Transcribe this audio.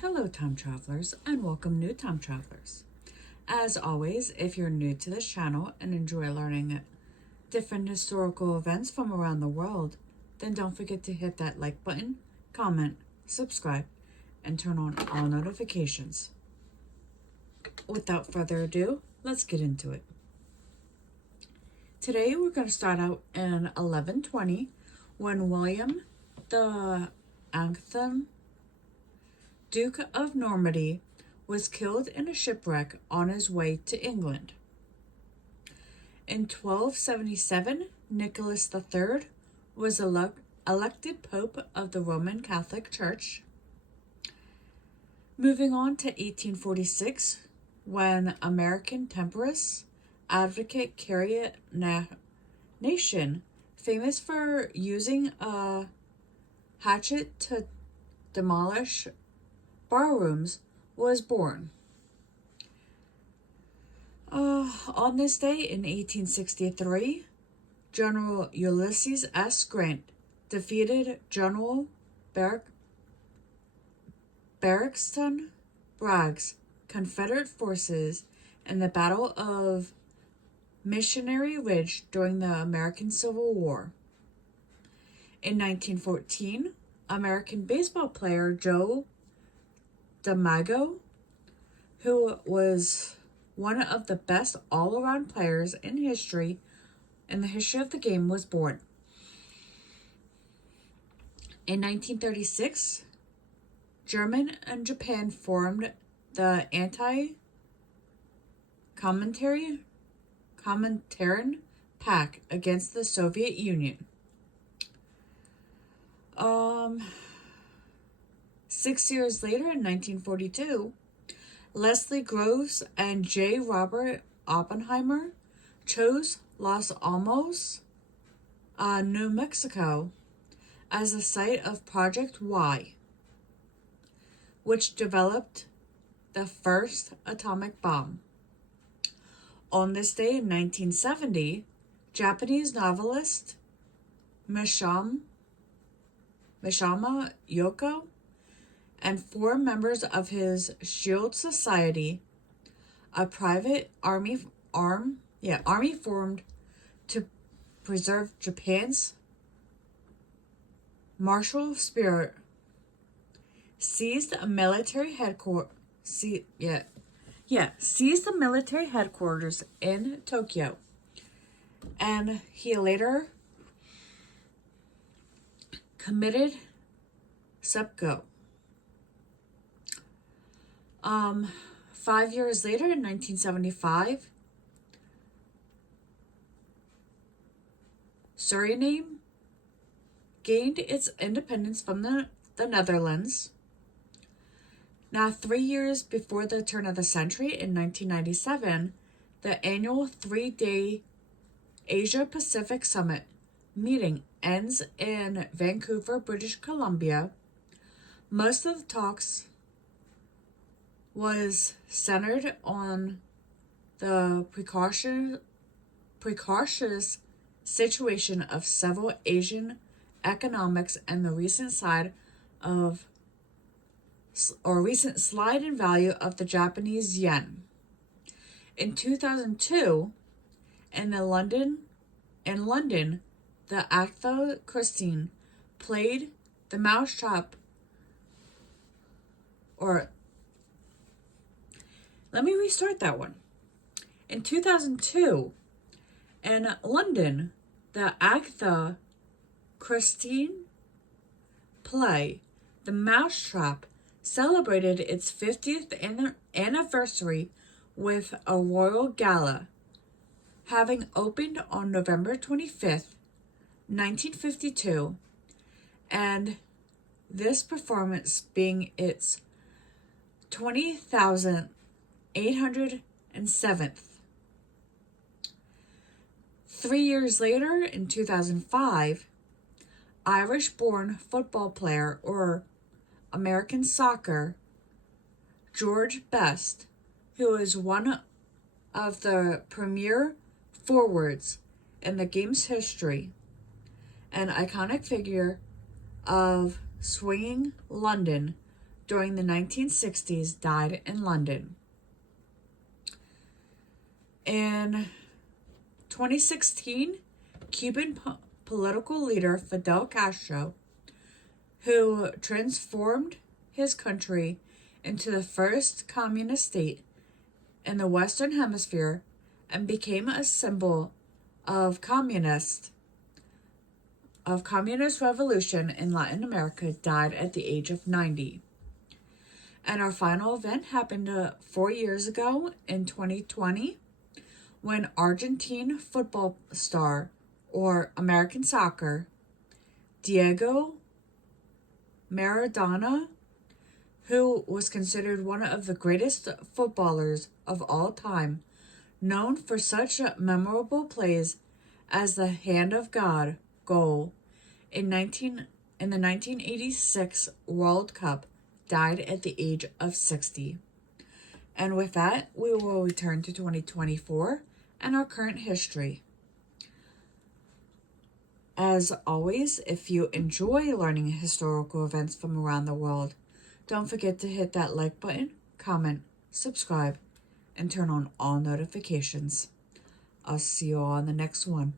Hello, time travelers, and welcome, new time travelers. As always, if you're new to this channel and enjoy learning different historical events from around the world, then don't forget to hit that like button, comment, subscribe, and turn on all notifications. Without further ado, let's get into it. Today we're going to start out in 1120 when William the Anctham, Duke of Normandy, was killed in a shipwreck on his way to England. In 1277, Nicholas III was elected Pope of the Roman Catholic Church. Moving on to 1846, when American temperance advocate Carrie Nation, famous for using a hatchet to demolish barrooms, was born. On this day in 1863, General Ulysses S. Grant defeated General Braxton Bragg's Confederate forces in the Battle of Missionary Ridge during the American Civil War. In 1914, American baseball player Joe DiMaggio, who was one of the best all-around players in the history of the game, was born. In 1936, Germany and Japan formed the Anti-Comintern Pact against the Soviet Union. 6 years later, in 1942, Leslie Groves and J. Robert Oppenheimer chose Los Alamos, New Mexico, as the site of Project Y, which developed the first atomic bomb. On this day in 1970, Japanese novelist Mishima Yoko and 4 members of his Shield Society, a private army formed to preserve Japan's martial spirit, seized the military headquarters in Tokyo, and he later committed seppuku. 5 years later, in 1975, Suriname gained its independence from the Netherlands. Now, 3 years before the turn of the century, in 1997, the annual 3-day Asia-Pacific Summit meeting ends in Vancouver, British Columbia. Most of the talks was centered on the precarious situation of several Asian economics and the recent slide in value of the Japanese yen. In 2002, in London, the Agatha Christie played the Mousetrap, let me restart that one. In 2002, in London, the Agatha Christie play, The Mousetrap, celebrated its 50th anniversary with a royal gala, having opened on November 25th, 1952, and this performance being its 20,807th. 3 years later, in 2005, Irish-born football player or American soccer George Best, who is one of the premier forwards in the game's history, an iconic figure of swinging London, during the 1960s died in London. In 2016, Cuban political leader Fidel Castro, who transformed his country into the first communist state in the Western Hemisphere and became a symbol of communist revolution in Latin America, died at the age of 90. And our final event happened 4 years ago in 2020 when Argentine football star, or American soccer, Diego Maradona, who was considered one of the greatest footballers of all time, known for such memorable plays as the Hand of God goal in the 1986 World Cup, died at the age of 60. And with that, we will return to 2024 and our current history. As always, if you enjoy learning historical events from around the world, don't forget to hit that like button, comment, subscribe, and turn on all notifications. I'll see you all on the next one.